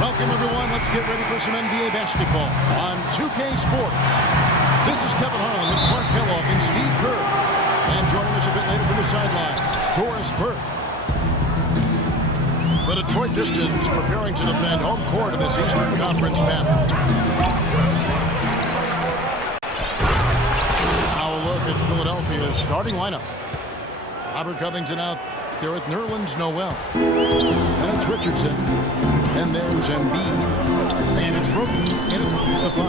Welcome, everyone. Let's get ready for some NBA basketball on 2K Sports. This is Kevin Harlan with Clark Kellogg and Steve Kerr. And joining us a bit later from the sidelines, Doris Burke. The Detroit Pistons preparing to defend home court in this Eastern Conference battle. Now a look at Philadelphia's starting lineup. Robert Covington out there with Nerlens Noel. And it's Richardson. And there's Embiid. And it's Roten in at the 5.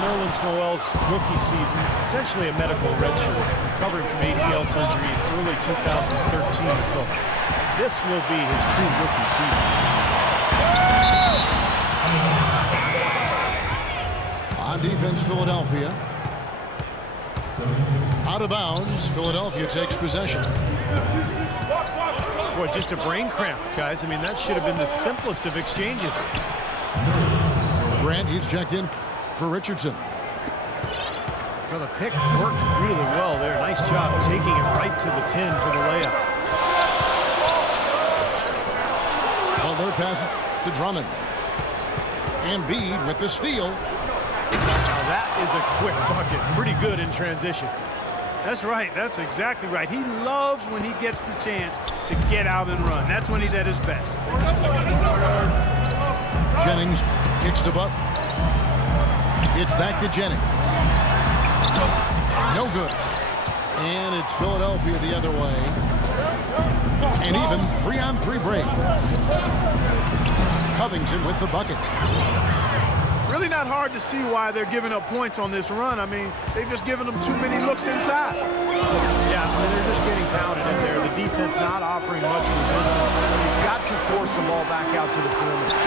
Nerlens Noel's rookie season, essentially a medical redshirt, recovering from ACL surgery in early 2013. So this will be his true rookie season. On defense, Philadelphia. Out of bounds, Philadelphia takes possession. Boy, just a brain cramp, guys. I mean, that should have been the simplest of exchanges. Grant, he's checked in for Richardson. Well, the pick worked really well there. Nice job taking it right to the 10 for the layup. Well, they're passing to Drummond. Embiid with the steal. Now that is a quick bucket. Pretty good in transition. That's right. That's exactly right. He loves when he gets the chance to get out and run. That's when he's at his best. Jennings kicks to Butler. It's back to Jennings. No good. And it's Philadelphia the other way. And even 3-on-3 break. Covington with the bucket. Really not hard to see why they're giving up points on this run. I mean, they've just given them too many looks inside. Yeah, I mean, they're just getting pounded in there. The defense not offering much resistance. You've got to force the ball back out to the perimeter.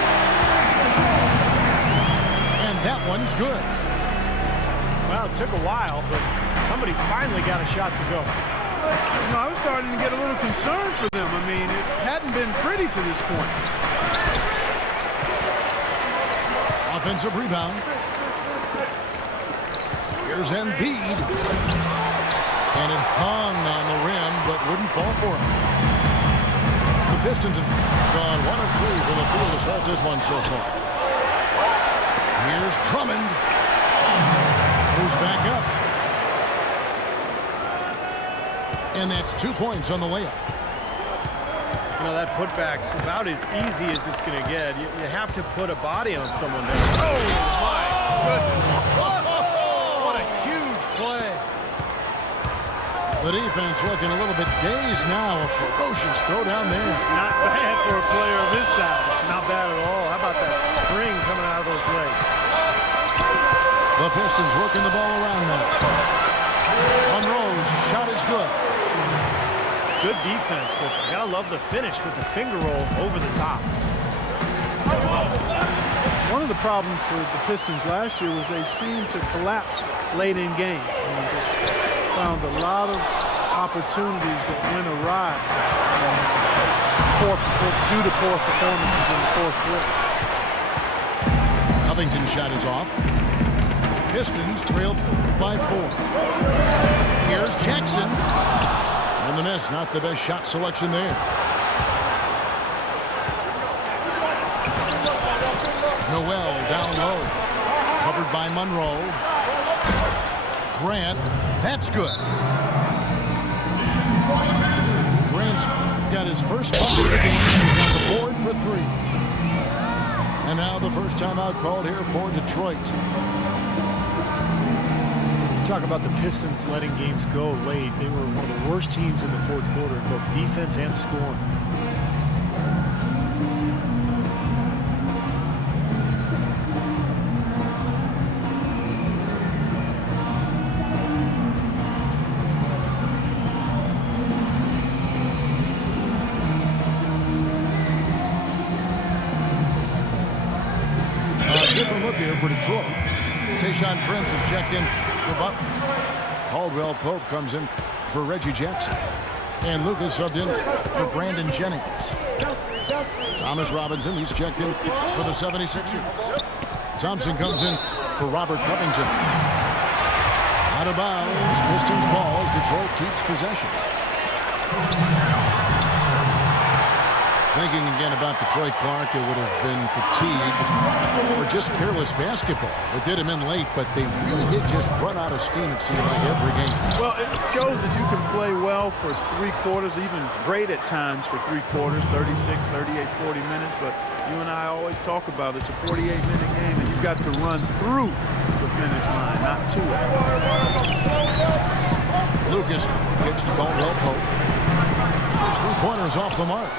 And that one's good. Well, it took a while, but somebody finally got a shot to go. You know, I was starting to get a little concerned for them. I mean, it hadn't been pretty to this point. Offensive rebound. Here's Embiid. And it hung on the rim, but wouldn't fall for him. The Pistons have gone 1 of 3 from the field to start this one so far. Here's Drummond. Moves back up. And that's 2 points on the layup. You know, that putback's about as easy as it's going to get. You have to put a body on someone there. Oh, my goodness. What a huge play. The defense looking a little bit dazed now. A ferocious throw down there. Not bad for a player of his size. Not bad at all. How about that spring coming out of those legs? The Pistons working the ball around now. Monroe's shot is good. Good defense, but you gotta love the finish with the finger roll over the top. One of the problems for the Pistons last year was they seemed to collapse late in games. And just found a lot of opportunities that went awry due to poor performances in the fourth quarter. Covington's shot is off. Pistons trail by 4. Here's Jackson. And the miss, not the best shot selection there. Noel down low. Covered by Monroe. Grant, that's good. Grant's got his first bucket of the game. He's on the board for 3. And now the first timeout called here for Detroit. Talk about the Pistons letting games go late. They were one of the worst teams in the fourth quarter in both defense and scoring. Different look here for Detroit. Tayshaun Prince is checked in for Butler. Caldwell Pope comes in for Reggie Jackson. And Lucas subbed in for Brandon Jennings. Thomas Robinson, he's checked in for the 76ers. Thompson comes in for Robert Covington. Out of bounds, Pistons ball as Detroit keeps possession. Thinking again about Detroit Clark, it would have been fatigue or just careless basketball. It did him in late, but they really did just run out of steam, it seemed like, every game. Well, it shows that you can play well for 3 quarters, even great at times for 3 quarters, 36, 38, 40 minutes. But you and I always talk about it's a 48-minute game, and you've got to run through the finish line, not to it. Lucas kicks to Caldwell Pope. It's 3 pointers off the mark.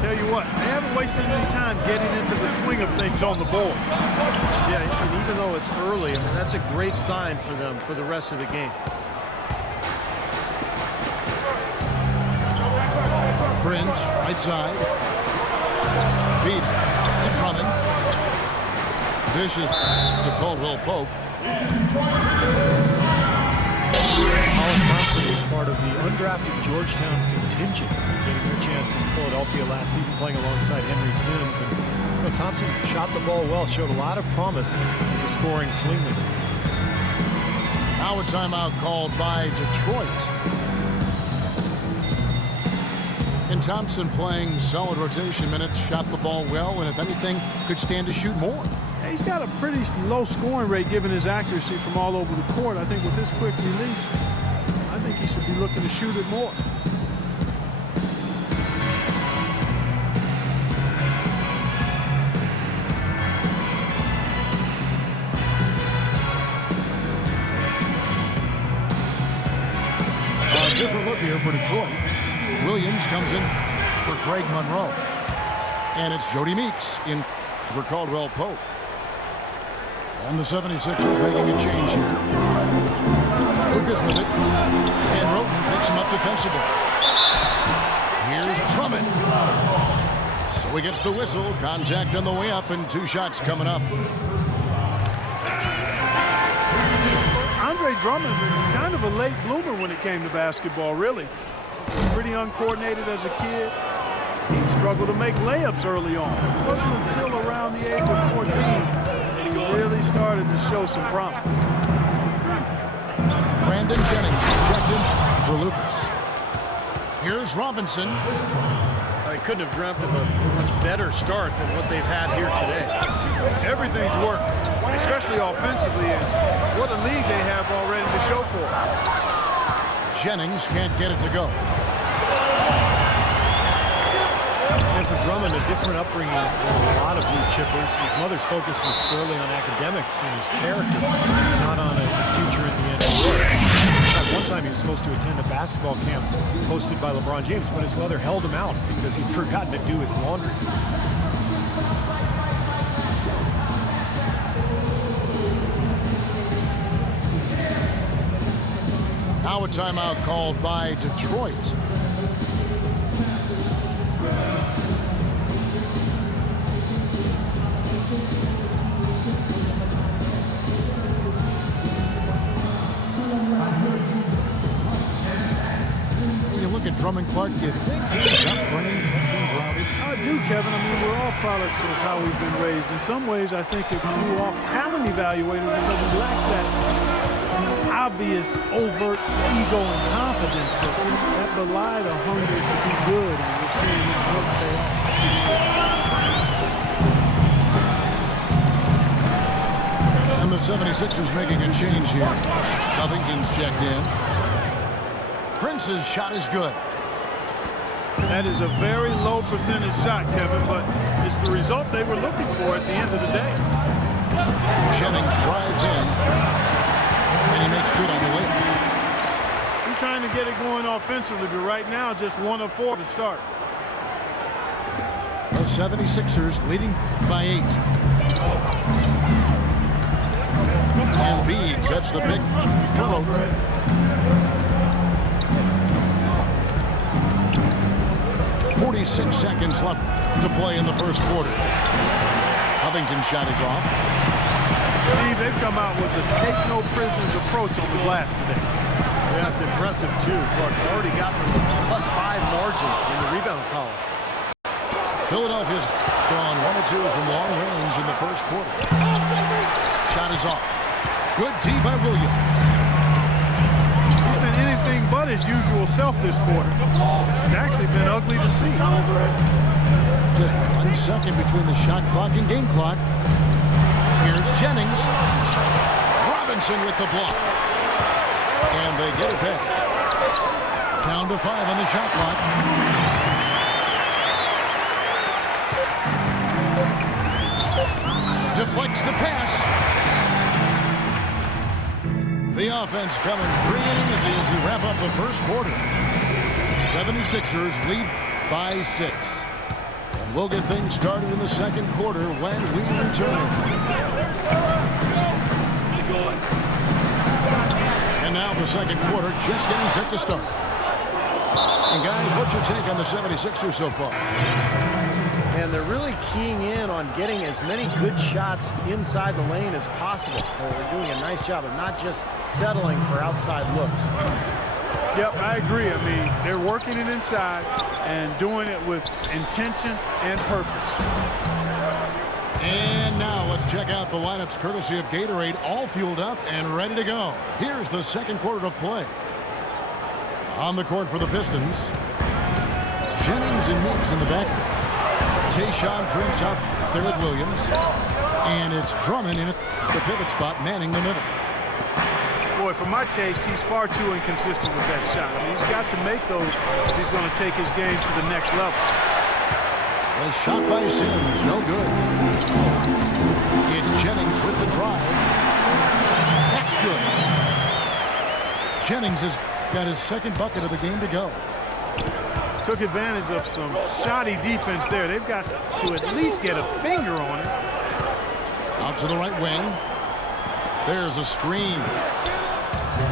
Tell you what, they haven't wasted any time getting into the swing of things on the board. Yeah, and even though it's early, I mean, that's a great sign for them for the rest of the game. Prince, right side. Feeds to Drummond. Dishes to Caldwell Pope. Thompson was part of the undrafted Georgetown contingent, getting their chance in Philadelphia last season, playing alongside Henry Sims. And Thompson shot the ball well, showed a lot of promise as a scoring swing leader. Now a timeout called by Detroit. And Thompson playing solid rotation minutes, shot the ball well, and if anything, could stand to shoot more. He's got a pretty low scoring rate given his accuracy from all over the court. I think with this quick release, I think he should be looking to shoot it more. A different look here for Detroit. Williams comes in for Craig Monroe. And it's Jody Meeks in for Caldwell Pope. And the 76ers making a change here. Lucas with it. And Roten picks him up defensively. Here's Drummond. So he gets the whistle. Contact on the way up and 2 shots coming up. Andre Drummond was kind of a late bloomer when it came to basketball, really. He was pretty uncoordinated as a kid. He'd struggle to make layups early on. It wasn't until around the age of 14 that he really started to show some promise. Brandon Jennings checked in for Lucas. Here's Robinson. I couldn't have dreamt of a much better start than what they've had here today. Everything's working, especially offensively, and what a lead they have already to show for it. Jennings can't get it to go. And for Drummond, a different upbringing than a lot of blue chippers. His mother's focus was squarely on academics and his character, not on a future in the NBA. One time he was supposed to attend a basketball camp hosted by LeBron James, but his mother held him out because he'd forgotten to do his laundry. Now a timeout called by Detroit. When you look at Drummond Clark, you think he's upbringing grounded? I do, Kevin. I mean, we're all products of how we've been raised. In some ways, I think it blew off talent evaluators because we lack that obvious, overt ego and confidence, but that belied a hunger to be good, and we're seeing what they are. And the 76ers making a change here. Covington's checked in. Prince's shot is good. That is a very low percentage shot, Kevin, but it's the result they were looking for at the end of the day. Jennings drives in. And he makes good on the way. He's trying to get it going offensively, but right now just 1 of 4 to start. The 76ers leading by 8. And Embiid sets the pick for Roten. 46 seconds left to play in the first quarter. Covington's shot is off. Steve, they've come out with the take-no-prisoners approach on the glass today. Yeah, it's impressive, too. Clark's already gotten them a +5 margin in the rebound column. Philadelphia's gone 1 or 2 from long range in the first quarter. Shot is off. Good D by Williams. He's been anything but his usual self this quarter. It's actually been ugly to see. Just 1 second between the shot clock and game clock. Here's Jennings. Robinson with the block. And they get it back. Down to 5 on the shot clock. Deflects the pass. The offense coming free and easy as we wrap up the first quarter. 76ers lead by 6. And we'll get things started in the second quarter when we return. And now the second quarter just getting set to start. And guys, what's your take on the 76ers so far? And they're really keying in on getting as many good shots inside the lane as possible. They're doing a nice job of not just settling for outside looks. Yep, I agree. I mean, they're working it inside and doing it with intention and purpose. And now let's check out the lineups courtesy of Gatorade, all fueled up and ready to go. Here's the second quarter of play. On the court for the Pistons, Jennings and Meeks in the backcourt. Tayshaun Prince out there with Williams. And it's Drummond in at the pivot spot, manning the middle. Boy, for my taste, he's far too inconsistent with that shot. I mean, he's got to make those if he's going to take his game to the next level. A shot by Sims, no good. It's Jennings with the drive. That's good. Jennings has got his second bucket of the game to go. Took advantage of some shoddy defense there. They've got to at least get a finger on it. Out to the right wing. There's a screen.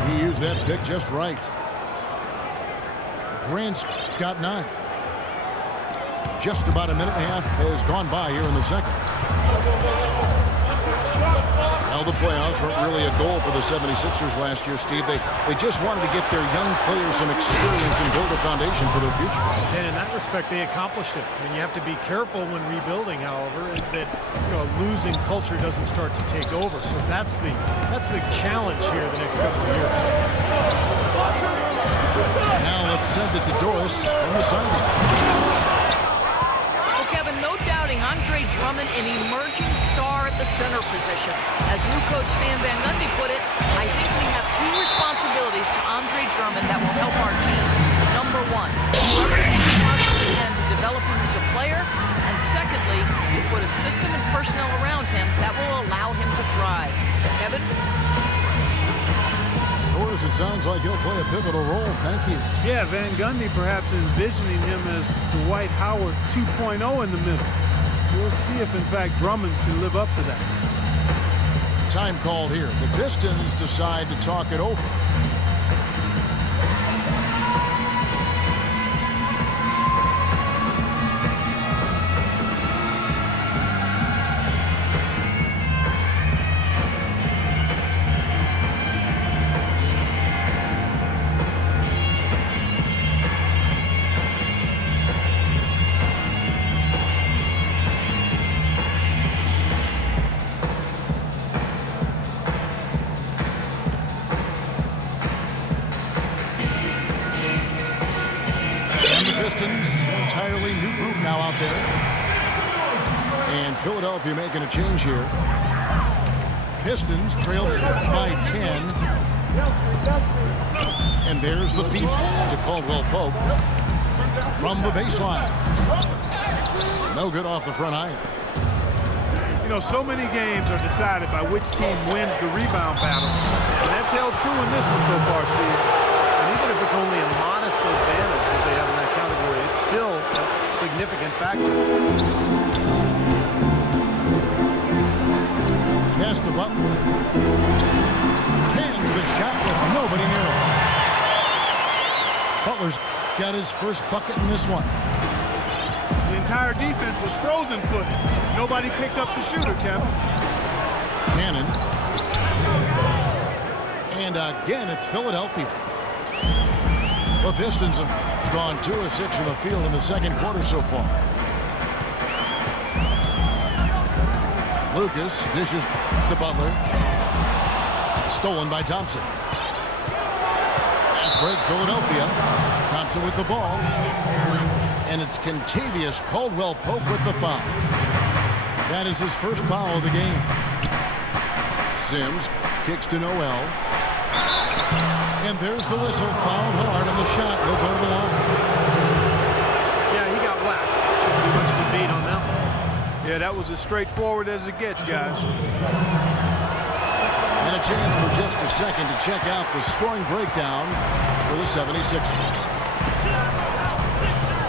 He used that pick just right. Grant's got 9. Just about a minute and a half has gone by here in the second. Well, the playoffs weren't really a goal for the 76ers last year, Steve. They just wanted to get their young players some experience and build a foundation for their future. And in that respect, they accomplished it. And you have to be careful when rebuilding, however, that a losing culture doesn't start to take over. So that's the challenge here the next couple of years. Now let's send it to Doris from the sideline. Kevin, no doubting Andre Drummond, an emerging star at the center position. As new coach Stan Van Gundy put it, I think we have 2 responsibilities to Andre Drummond that will help our team. Number 1, do everything we possibly can to develop him as a player. And secondly, to put a system and personnel around him that will allow him to thrive. Kevin? Doris, it sounds like he'll play a pivotal role. Thank you. Yeah, Van Gundy perhaps envisioning him as Dwight Howard 2.0 in the middle. We'll see if, in fact, Drummond can live up to that. Time called here. The Pistons decide to talk it over. Entirely new group now out there. And Philadelphia making a change here. Pistons trail by 10. And there's the feed to Caldwell Pope from the baseline. No good off the front iron. You know, so many games are decided by which team wins the rebound battle. And that's held true in this one so far, Steve. And even if it's only a modest advantage that they have in that category, it's still a significant factor. Pass to Butler. Cans the shot with nobody near him. Butler's got his first bucket in this one. The entire defense was frozen-footed. Nobody picked up the shooter, Kevin. Cannon. And again, it's Philadelphia. The Pistons have gone 2 of 6 from the field in the second quarter so far. Lucas dishes to Butler. Stolen by Thompson. Pass break, Philadelphia. Thompson with the ball. And it's Kentavious Caldwell-Pope with the foul. That is his first foul of the game. Sims kicks to Noel. And there's the whistle. Fouled hard on the shot. He'll go to the line. Yeah, he got whacked. Shouldn't be much debate on that one. Yeah, that was as straightforward as it gets, guys. And a chance for just a second to check out the scoring breakdown for the 76ers.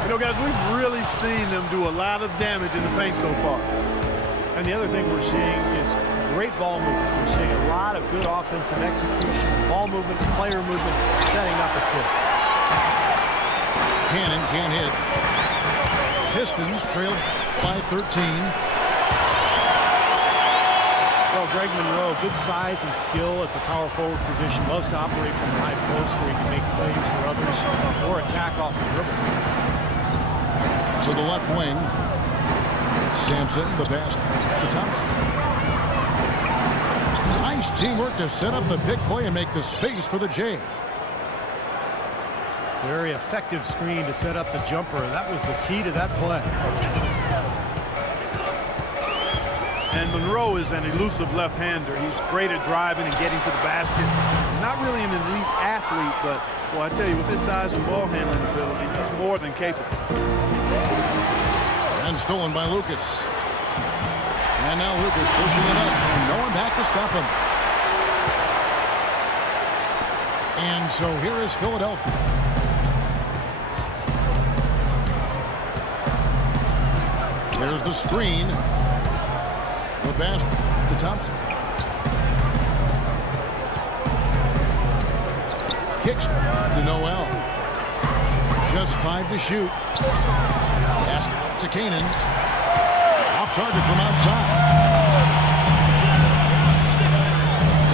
You know, guys, we've really seen them do a lot of damage in the paint so far. And the other thing we're seeing is great ball movement. We're seeing a lot of good offensive execution, ball movement, player movement, setting up assists. Cannon can't hit. Pistons trailed by 13. Well, Greg Monroe, good size and skill at the power forward position. Loves to operate from the high post where he can make plays for others or attack off the dribble. To the left wing. Sampson, the pass to Thompson. Nice teamwork to set up the big play and make the space for the J. Very effective screen to set up the jumper. That was the key to that play. And Monroe is an elusive left-hander. He's great at driving and getting to the basket. Not really an elite athlete, but, well, I tell you, with his size and ball handling ability, he's more than capable. And stolen by Lucas. And now Lucas pushing it up. And no one back to stop him. And so here is Philadelphia. There's the screen. The pass to Thompson. Kicks to Noel. Just 5 to shoot. Pass to Canaan. Off target from outside.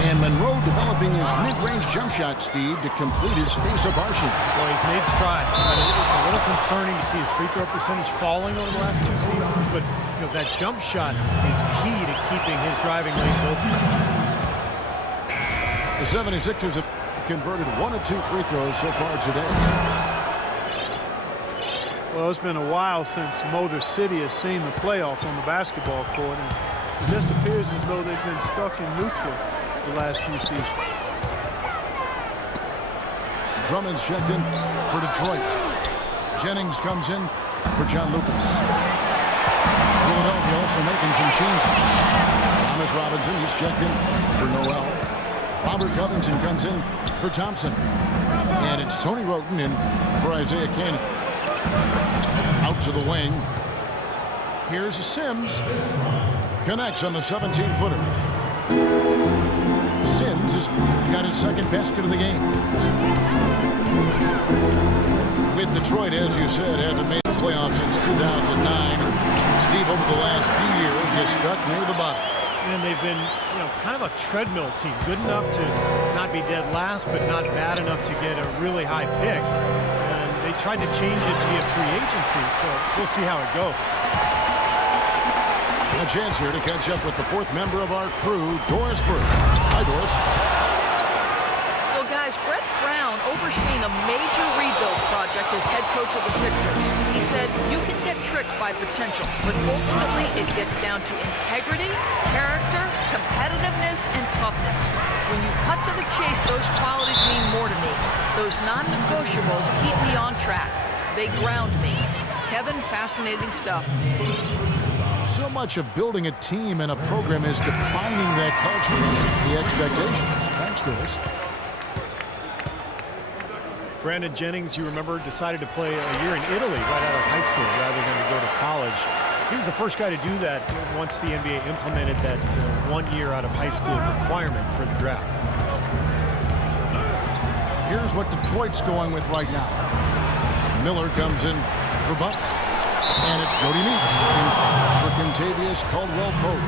And Monroe developing his mid-range jump shot, Steve, to complete his face-up arching. Well, he's made strides. It's a little concerning to see his free throw percentage falling over the last 2 seasons, but you know, that jump shot is key to keeping his driving lanes open. The 76ers have converted 1 of 2 free throws so far today. Well, it's been a while since Motor City has seen the playoffs on the basketball court, and it just appears as though they've been stuck in neutral the last few seasons. Drummond's checked in for Detroit. Jennings comes in for John Lucas. Philadelphia also making some changes. Thomas Robinson, he's checked in for Noel. Robert Covington comes in for Thompson. And it's Tony Roten in for Isaiah Canaan. Out to the wing. Here's a Sims. Connects on the 17-footer. Sims has got his second basket of the game. With Detroit, as you said, haven't made the playoffs since 2009. Steve, over the last few years, just stuck near the bottom. And they've been, you know, kind of a treadmill team. Good enough to not be dead last, but not bad enough to get a really high pick. And they tried to change it via free agency, so we'll see how it goes. A chance here to catch up with the 4th member of our crew, Doris Burke. Hi, Doris. Well, guys, Brett Brown overseeing a major rebuild project as head coach of the Sixers. He said, you can get tricked by potential, but ultimately it gets down to integrity, character, competitiveness, and toughness. When you cut to the chase, those qualities mean more to me. Those non-negotiables keep me on track. They ground me. Kevin, fascinating stuff. So much of building a team and a program is defining that culture and the expectations. Thanks, Doris. Brandon Jennings, you remember, decided to play a year in Italy right out of high school rather than to go to college. He was the first guy to do that once the NBA implemented that 1 year out of high school requirement for the draft. Here's what Detroit's going with right now. Miller comes in for Butler. And it's Jody Meeks in for Kentavious Caldwell-Pope.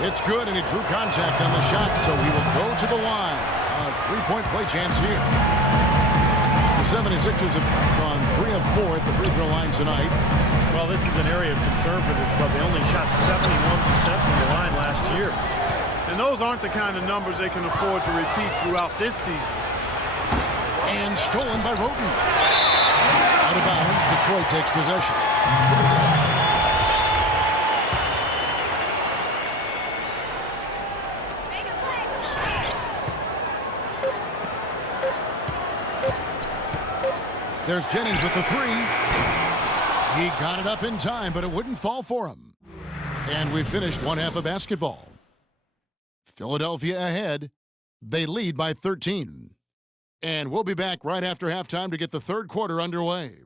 It's good, and he drew contact on the shot, so he will go to the line. A 3-point play chance here. The 76ers have gone 3 of 4 at the free throw line tonight. Well, this is an area of concern for this club. They only shot 71% from the line last year. And those aren't the kind of numbers they can afford to repeat throughout this season. And stolen by Roten. Out of bounds, Detroit takes possession. There's Jennings with the three. He got it up in time, but it wouldn't fall for him. And we finished one half of basketball. Philadelphia ahead. They lead by 13. And we'll be back right after halftime to get the third quarter underway.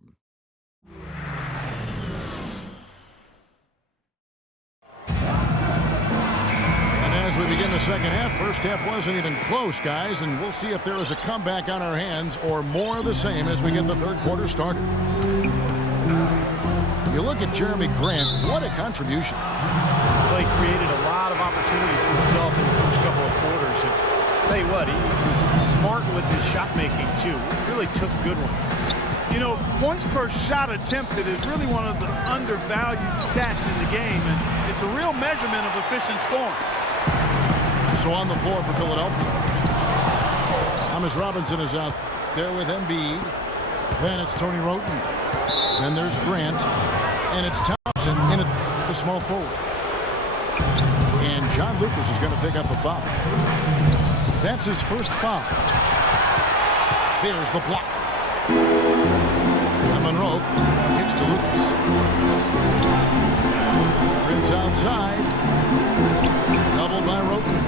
And as we begin the second half, first half wasn't even close, guys, and we'll see if there is a comeback on our hands or more of the same as we get the third quarter started. You look at Jeremy Grant, what a contribution. Well, he created a lot of opportunities for himself in the first couple of quarters. And tell you what, he was smart with his shot making too. Really took good ones. You know, points per shot attempted is really one of the undervalued stats in the game, and it's a real measurement of efficient scoring. So on the floor for Philadelphia, Thomas Robinson is out there with Embiid. Then it's Tony Roten. Then there's Grant, and it's Thompson in the small forward. And John Lucas is going to pick up a foul. That's his first foul. There's the block. And Monroe kicks to Lucas. Prince outside. Doubled by Roten.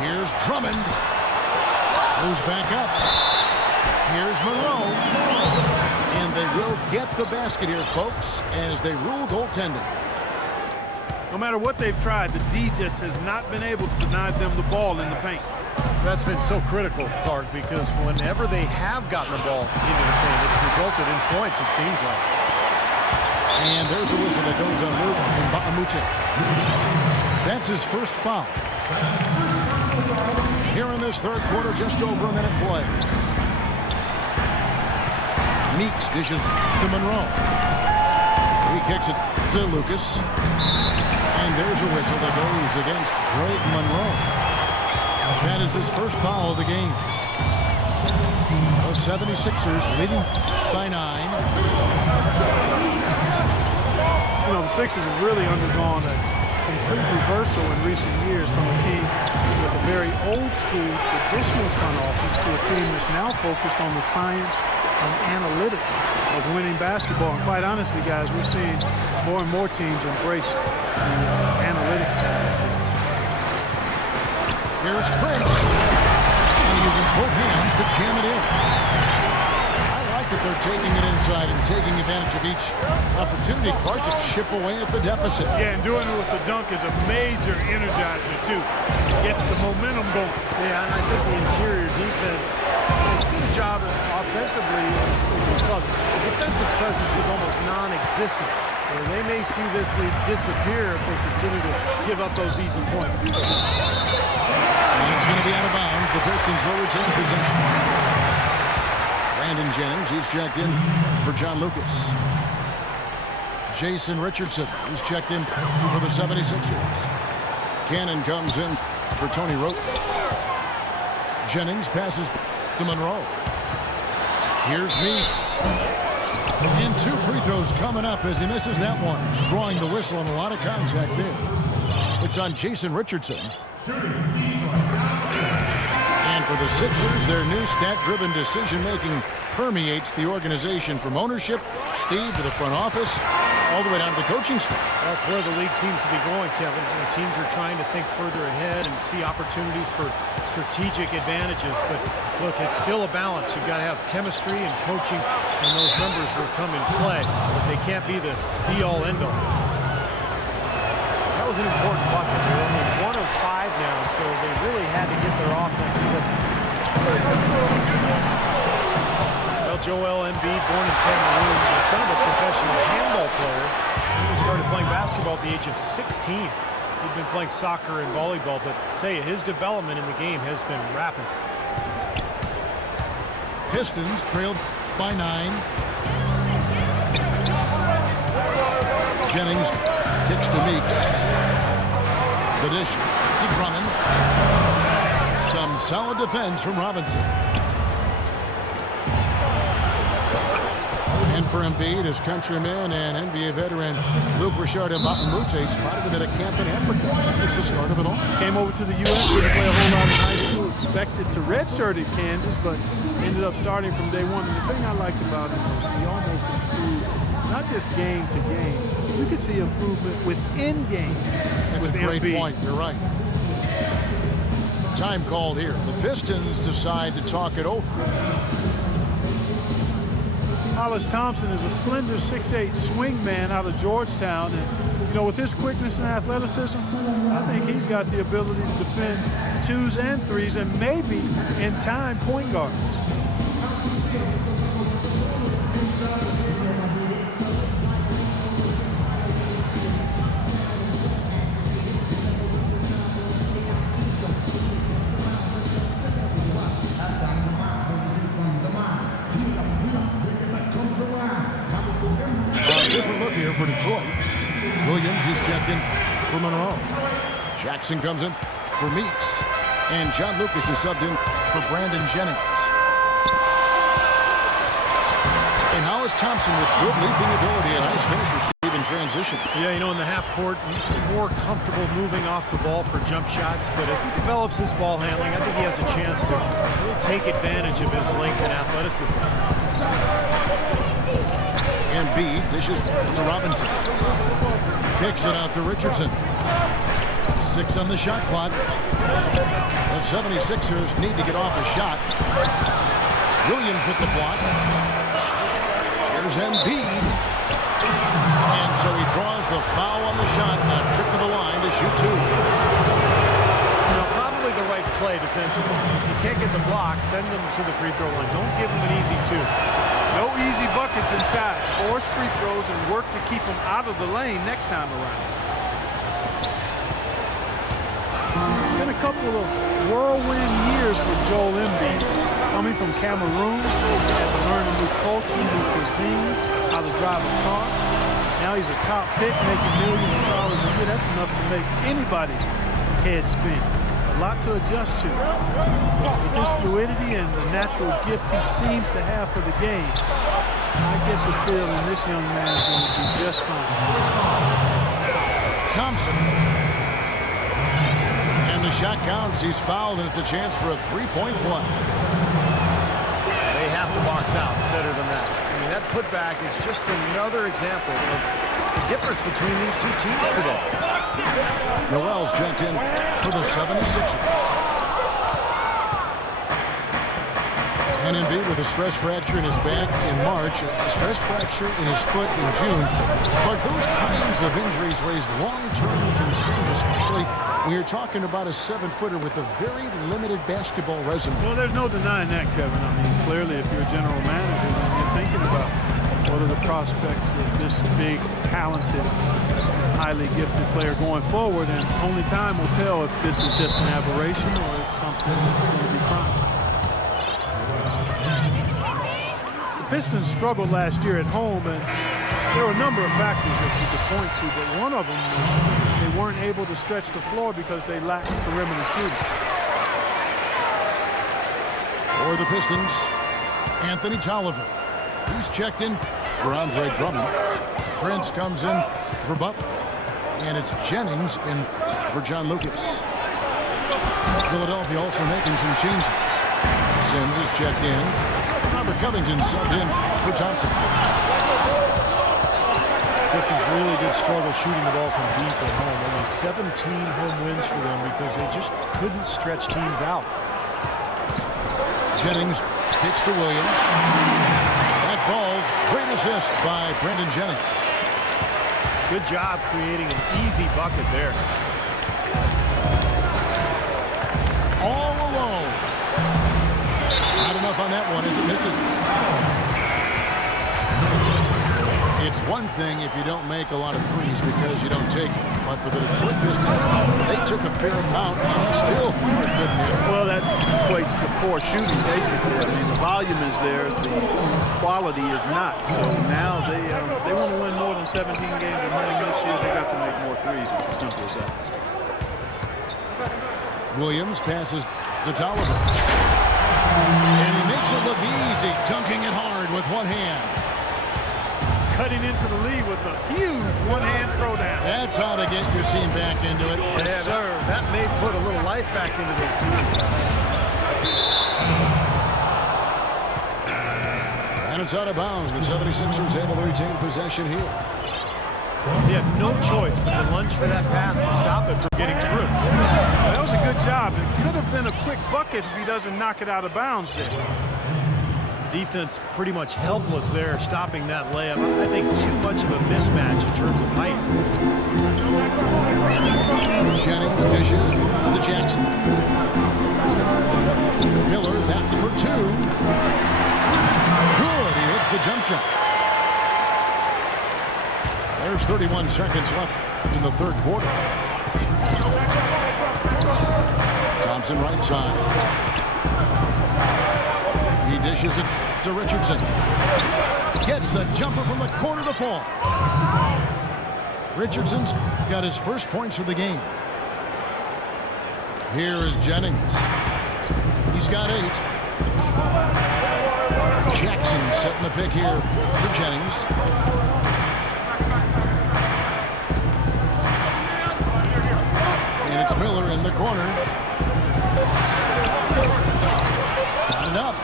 Here's Drummond. Moves back up. Here's Monroe. And they will get the basket here, folks, as they rule goaltending. No matter what they've tried, the D just has not been able to deny them the ball in the paint. That's been so critical, Clark, because whenever they have gotten the ball into the paint, it's resulted in points, it seems like. And there's a whistle that goes on Luke and Baamuche. That's his first foul. Here in this third quarter, just over a minute play. Meeks dishes to Monroe. He kicks it to Lucas. And there's a whistle that goes against Greg Monroe. That is his first foul of the game. The 76ers leading by 9. You know, the Sixers have really undergone a complete reversal in recent years from a team with a very old school, traditional front office to a team that's now focused on the science and analytics of winning basketball. And quite honestly, guys, we're seeing more and more teams embrace the analytics. Here's Prince. And he uses both hands to jam it in. I like that they're taking it inside and taking advantage of each opportunity, Clark, to chip away at the deficit. Yeah, and doing it with the dunk is a major energizer, too. Gets the momentum going. Yeah, and I think the interior defense has done a job offensively. As we saw, the defensive presence was almost non-existent. Or they may see this lead disappear if they continue to give up those easy points. And it's going to be out of bounds. The Pistons will retain possession. Brandon Jennings, he's checked in for John Lucas. Jason Richardson, he's checked in for the 76ers. Cannon comes in for Tony Roten. Jennings passes to Monroe. Here's Meeks. And 2 free throws coming up as he misses that one. Drawing the whistle and a lot of contact there. It's on Jason Richardson. And for the Sixers, their new stat-driven decision-making permeates the organization from ownership, Steve, to the front office, all the way down to the coaching staff. That's where the league seems to be going, Kevin. The teams are trying to think further ahead and see opportunities for strategic advantages. But look, it's still a balance. You've got to have chemistry and coaching, and those numbers will come in play. But they can't be the be-all, end-all. That was an important bucket. They're only 1 of 5 now, so they really had to get their offense lifted. Well, Joel Embiid, born in Cameroon, the son of a professional handball player. He started playing basketball at the age of 16. He'd been playing soccer and volleyball, but I tell you, his development in the game has been rapid. Pistons trailed by 9. Jennings kicks to Meeks. The dish to Drummond. Some solid defense from Robinson. And for Embiid, his countryman and NBA veteran Luke Richard Mbamute spotted him at a camp in Africa. It's the start of it all. Came over to the U.S., didn't play a whole lot in high school, expected to redshirt at Kansas, but ended up starting from day one. And the thing I liked about him was he almost improved, not just game to game. You could see improvement within game. That's a great point. You're right. Time called here. The Pistons decide to talk it over. Hollis Thompson is a slender 6'8" swing man out of Georgetown. And, you know, with his quickness and athleticism, I think he's got the ability to defend 2s and 3s and maybe, in time, point guard. Different look here for Detroit. Williams, he's checked in for Monroe. Jackson comes in for Meeks. And John Lucas is subbed in for Brandon Jennings. And Hollis Thompson with good leaping ability and nice finisher speed in transition. Yeah, you know, in the half court, he's more comfortable moving off the ball for jump shots. But as he develops his ball handling, I think he has a chance to really take advantage of his length and athleticism. Embiid dishes to Robinson. Kicks it out to Richardson. 6 on the shot clock. The 76ers need to get off a shot. Williams with the block. Here's Embiid. And so he draws the foul on the shot. A trip to the line to shoot 2. You know, probably the right play defensively. If you can't get the block, send them to the free throw line. Don't give them an easy 2. No easy buckets inside. Force free throws and work to keep them out of the lane next time around. Been a couple of whirlwind years for Joel Embiid. Coming from Cameroon, had to learn a new culture, new cuisine, how to drive a car. Now he's a top pick, making millions of dollars a year. That's enough to make anybody's head spin. A lot to adjust to. With his fluidity and the natural gift he seems to have for the game, I get the feeling this young man is going to be just fine. Thompson. And the shot counts. He's fouled, and it's a chance for a three-point play. They have to box out better than that. I mean, that putback is just another example of the difference between these two teams today. Noel's checked in for the 76ers. And Embiid with a stress fracture in his back in March, a stress fracture in his foot in June. But those kinds of injuries raise long-term concerns, especially when you're talking about a 7-footer with a very limited basketball resume. Well, there's no denying that, Kevin. I mean, clearly, if you're a general manager, then you're thinking about what are the prospects of this big, talented, highly gifted player going forward, and only time will tell if this is just an aberration or it's something that's going to be chronic. The Pistons struggled last year at home, and there were a number of factors that you could point to, but one of them was they weren't able to stretch the floor because they lacked perimeter shooting. For the Pistons, Anthony Tolliver. He's checked in for Andre Drummond. Prince comes in for Butler. And it's Jennings in for John Lucas. Philadelphia also making some changes. Sims is checked in. Robert Covington subbed in for Thompson. Pistons really did struggle shooting the ball from deep at home. Only 17 home wins for them because they just couldn't stretch teams out. Jennings kicks to Williams. That falls. Great assist by Brandon Jennings. Good job creating an easy bucket there. All alone. Not enough on that one as it misses. It's one thing if you don't make a lot of threes because you don't take them. But for the Detroit Pistons, they took a fair amount and still couldn't hit. Well, that equates to poor shooting, basically. I mean, the volume is there, the quality is not. So now they want to win more than 17 games at home this year. They got to make more threes. It's as simple as that. Williams passes to Tolliver. And he makes it look easy, dunking it hard with one hand. cutting into the lead with a huge one-hand throwdown. That's how to get your team back into it. Yes, sir. That may put a little life back into this team. And it's out of bounds. The 76ers able to retain possession here. He had no choice but to lunge for that pass to stop it from getting through. That was a good job. It could have been a quick bucket if he doesn't knock it out of bounds there. The defense pretty much helpless there, stopping that layup. I think too much of a mismatch in terms of height. Jennings dishes to Jackson. Miller bats for two. Good. He hits the jump shot. There's 31 seconds left in the third quarter. Thompson right side. He dishes it to Richardson. Gets the jumper from the corner to fall. Richardson's got his first points of the game. Here is Jennings. He's got 8. Jackson setting the pick here for Jennings. And it's Miller in the corner. Got it up.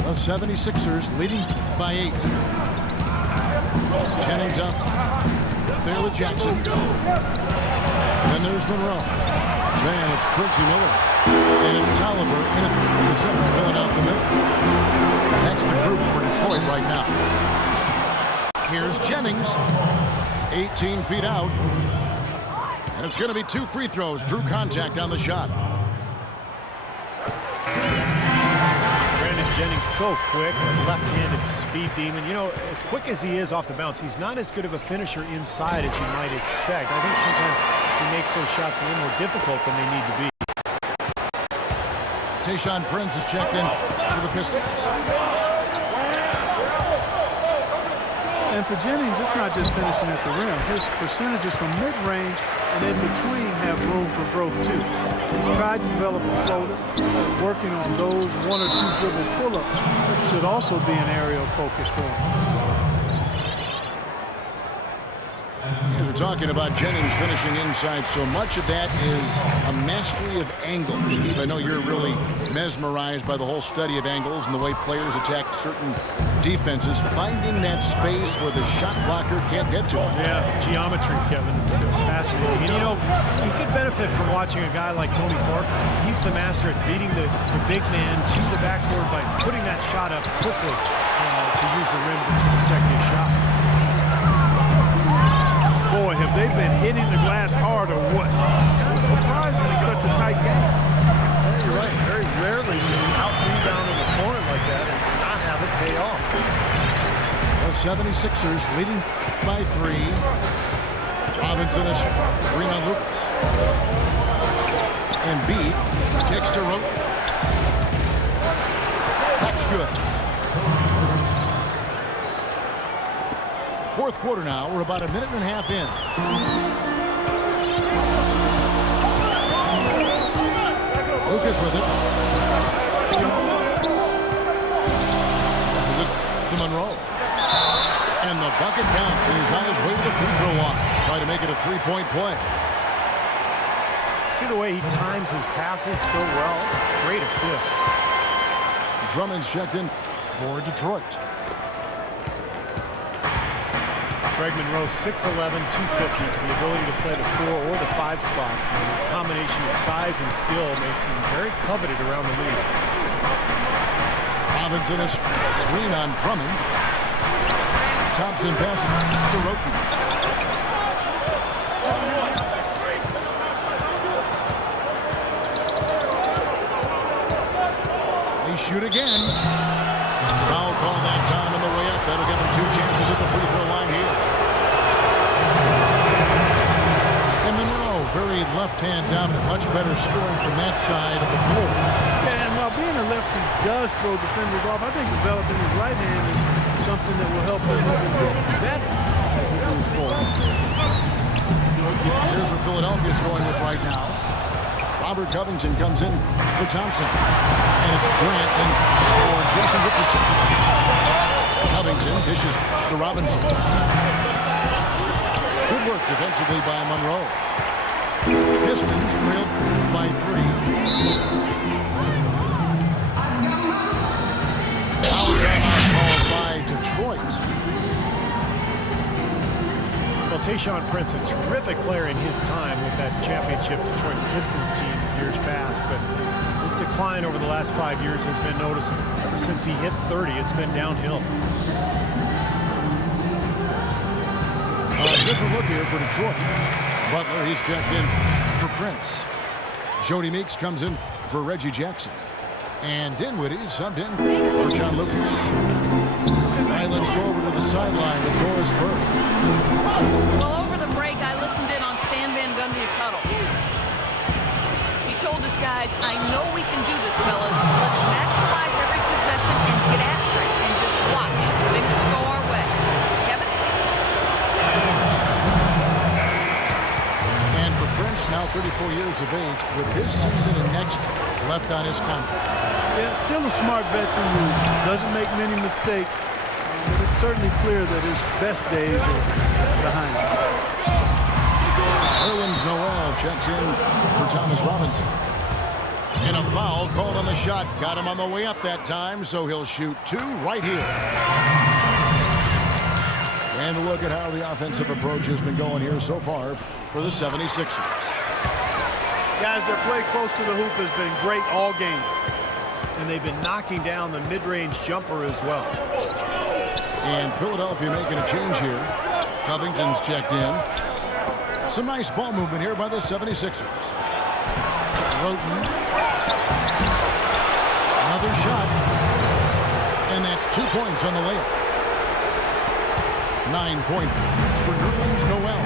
The 76ers leading by 8. Jennings up there with Jackson. Then there's Monroe. Then it's Quincy Miller. And it's Tolliver in the center, filling out the middle. That's the group for Detroit right now. Here's Jennings. 18 feet out. And it's going to be 2 free throws. Drew contact on the shot. Jennings so quick, left-handed speed demon. You know, as quick as he is off the bounce, he's not as good of a finisher inside as you might expect. I think sometimes he makes those shots a little more difficult than they need to be. Tayshaun Prince is checked in for the Pistons. And for Jennings, it's not just finishing at the rim. His percentages from mid-range and in between have room for growth, too. He's tried to develop a floater, working on those 1 or 2 dribble pull-ups. Should also be an area of focus for him. As we're talking about Jennings finishing inside, so much of that is a mastery of angles. Steve, I know you're really mesmerized by the whole study of angles and the way players attack certain defenses, finding that space where the shot blocker can't get to him. Yeah, geometry, Kevin. It's fascinating. And, you know, you could benefit from watching a guy like Tony Parker. He's the master at beating the big man to the backboard by putting that shot up quickly to use the rim to protect his shot. Boy, have they been hitting the glass hard or what? Surprisingly, such a tight game. You're right. Very rarely do you out-rebound in the corner like that and not have it pay off. The 76ers leading by 3. Robinson is Rena Lucas. Embiid kicks to Rote. That's good. Fourth quarter now. We're about a minute and a half in. Lucas with it. This is it to Monroe. And the bucket counts, and he's on his way to the free throw line. Try to make it a 3-point play. See the way he times his passes so well? Great assist. Drummond's checked in for Detroit. Greg Monroe, 6'11", 250, the ability to play the 4 or the 5 spot. And his combination of size and skill makes him very coveted around the league. Robinson is green on Drummond. Thompson passes to Roten. They shoot again. Foul call that time on the way up. That'll give them 2 chances at the free throw line here. And Monroe, very left-hand dominant, much better scoring from that side of the floor. Yeah, and while being a lefty does throw defenders off, I think developing his right hand is something that will help him even get better as he moves forward. Here's what Philadelphia's going with right now. Robert Covington comes in for Thompson. And it's Grant in for Jason Richardson. Covington dishes to Robinson. Good work defensively by Monroe. Pistons trailed by 3. Foul timeout called by Detroit. Well, Tayshaun Prince, a terrific player in his time with that championship Detroit Pistons team years past, but his decline over the last 5 years has been noticeable. Ever since he hit 30, it's been downhill. A different look here for Detroit. Butler, he's checked in for Prince. Jody Meeks comes in for Reggie Jackson. And Dinwiddie subbed in for John Lucas. All right, let's go over to the sideline with Doris Burke. Well, over the break, I listened in on Stan Van Gundy's huddle. He told us, guys, I know we can do this, fellas. Let's maximize every possession and get after it and just watch. Things will go our way. Kevin? And for Prince, now 34 years of age, with this season and next left on his contract. Yeah, still a smart veteran who doesn't make many mistakes. But it's certainly clear that his best days are behind him. Erwin's Noel checks in for Thomas Robinson. And a foul called on the shot. Got him on the way up that time, so he'll shoot 2 right here. And a look at how the offensive approach has been going here so far for the 76ers. Guys, their play close to the hoop has been great all game. And they've been knocking down the mid-range jumper as well. And Philadelphia making a change here. Covington's checked in. Some nice ball movement here by the 76ers. Roten. Another shot. And that's 2 points on the layup. 9 points for Nerlens Noel.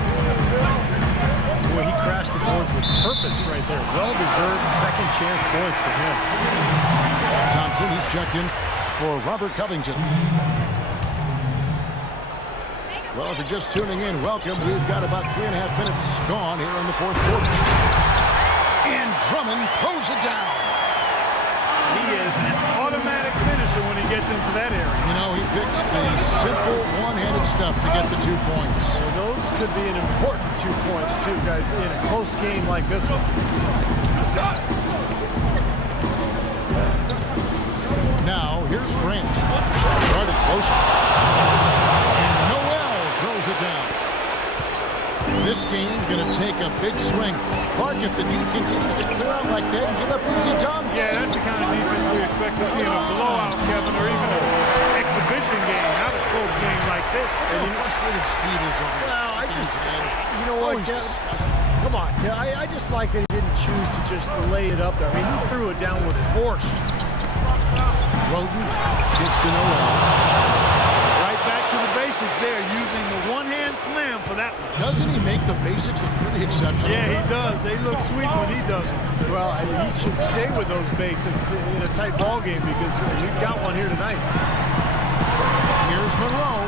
Boy, he crashed the boards with purpose right there. Well-deserved second chance points for him. Thompson, he's checked in for Robert Covington. Well, if you're just tuning in, welcome. We've got about 3.5 minutes gone here in the fourth quarter. And Drummond throws it down. He is an automatic finisher when he gets into that area. You know, he picks the simple one-handed stuff to get the 2 points. So those could be an important 2 points, too, guys, in a close game like this one. Now, here's Grant. Started closer. And Noel throws it down. This game's going to take a big swing. Clark, if the D continues to clear out like that and give up easy dunks. Yeah, that's the kind of defense we expect to see in a blowout, Kevin, or even an exhibition game, not a close game like this. And you know, frustrated Steve is over there. Well, you know what, Kev? Disgusting. Come on, Kev. I just like that he didn't choose to just lay it up there. I mean, he threw it down with force. Roten gets to Noel. Right back to the basics there, using the one-hand slam for that one. Doesn't he make the basics look pretty exceptional? Yeah, he does. They look sweet when he does them. Well, he should stay with those basics in a tight ball game because you've got one here tonight. Here's Monroe.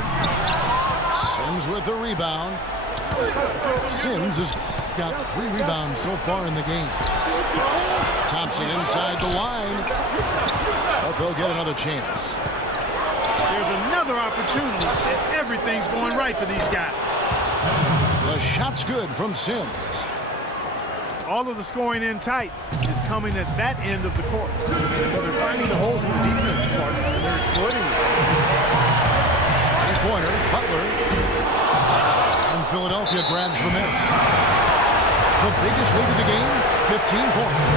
Sims with the rebound. Sims has got 3 rebounds so far in the game. Thompson inside the line. But they'll get another chance. There's another opportunity, and everything's going right for these guys. The shot's good from Sims. All of the scoring in tight is coming at that end of the court. Well, they're finding the holes in the defense part, and they're exploiting it. Three-pointer, Butler. And Philadelphia grabs the miss. The biggest lead of the game, 15 points.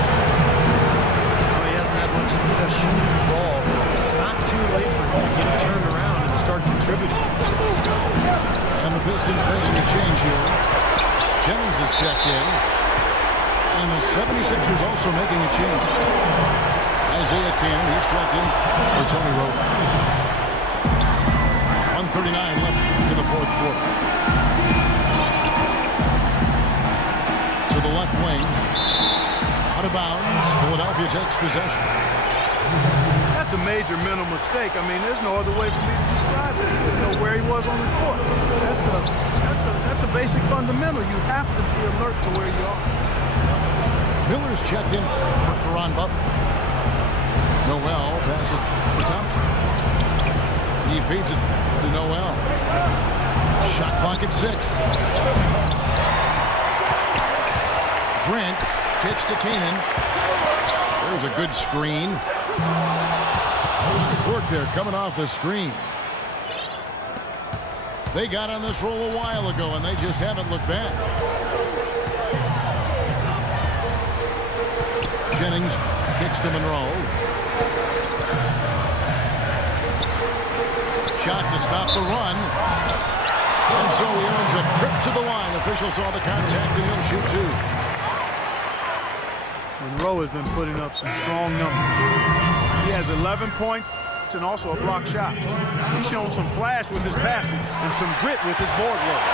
Well, he hasn't had much success shooting the ball, but it's not too late for him to get it turned around and start contributing. And the Pistons making a change here. Jennings is checked in. And the 76ers also making a change. Isaiah Cann, he's checked in for Tony Roten. 1:39 left to the fourth quarter. To the left wing. Out of bounds. Philadelphia takes possession. That's a major mental mistake. I mean, there's no other way for me to describe it. He didn't know where he was on the court. That's That's a basic fundamental. You have to be alert to where you are. Miller's checked in for Caron Butler. Noel passes to Thompson. He feeds it to Noel. Shot clock at 6. Grant kicks to Keenan. There's a good screen. Nice work there coming off the screen. They got on this roll a while ago, and they just haven't looked back. Jennings kicks to Monroe. Shot to stop the run. And so he earns a trip to the line. Officials saw the contact, and he'll shoot 2. Monroe has been putting up some strong numbers. He has 11 points and also a block shot. He's shown some flash with his passing and some grit with his board work.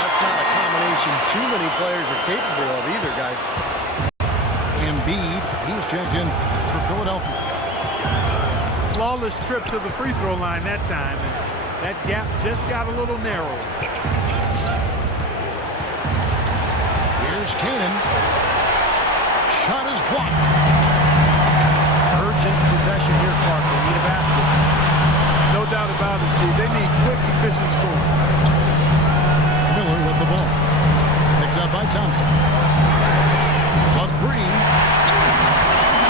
That's not a combination too many players are capable of either, guys. Embiid, he's checked in for Philadelphia. Flawless trip to the free throw line that time, and that gap just got a little narrow. Here's Canaan. Shot is blocked. Urgent possession here, Clark. They need a basket. No doubt about it, Steve. They need quick, efficient scoring. Miller with the ball. Picked up by Thompson. A 3.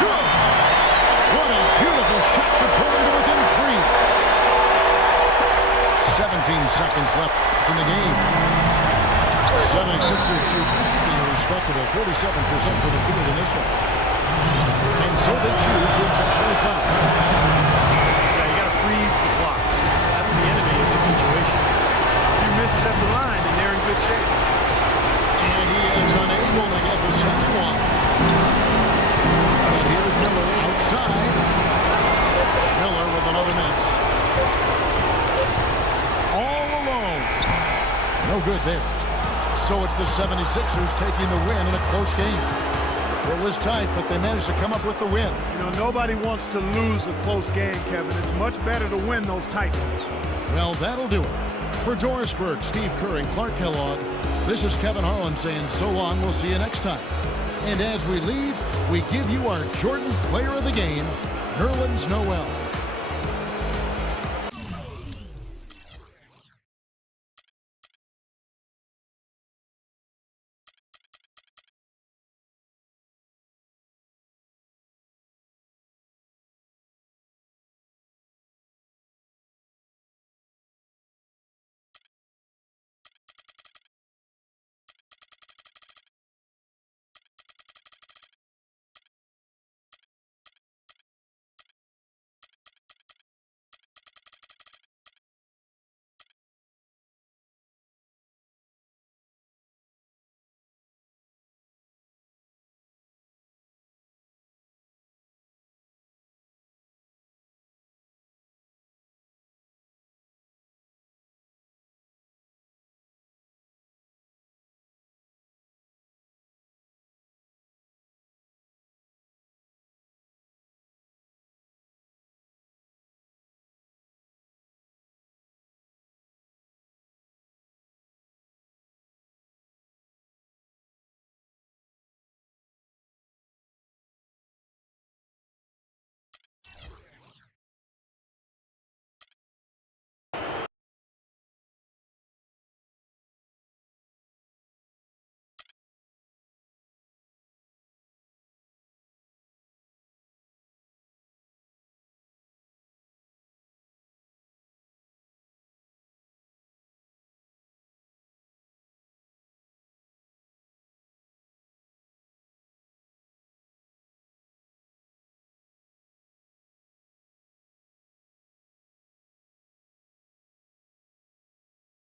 Good! What a beautiful shot to pull him to within 3. 17 seconds left in the game. 76ers shoot respectable 47% for the field in this one. And so they choose to intentionally foul. Yeah, you got to freeze the clock. That's the enemy in this situation. A few misses at the line, and they're in good shape. And he is unable to get the second one. And here's Miller outside. Miller with another miss. All alone. No good there. So it's the 76ers taking the win in a close game. It was tight, but they managed to come up with the win. You know, nobody wants to lose a close game, Kevin. It's much better to win those tight ones. Well, that'll do it. For Doris Burke, Steve Kerr, and Clark Kellogg, this is Kevin Harlan saying so long. We'll see you next time. And as we leave, we give you our Jordan Player of the Game, Nerlens Noel.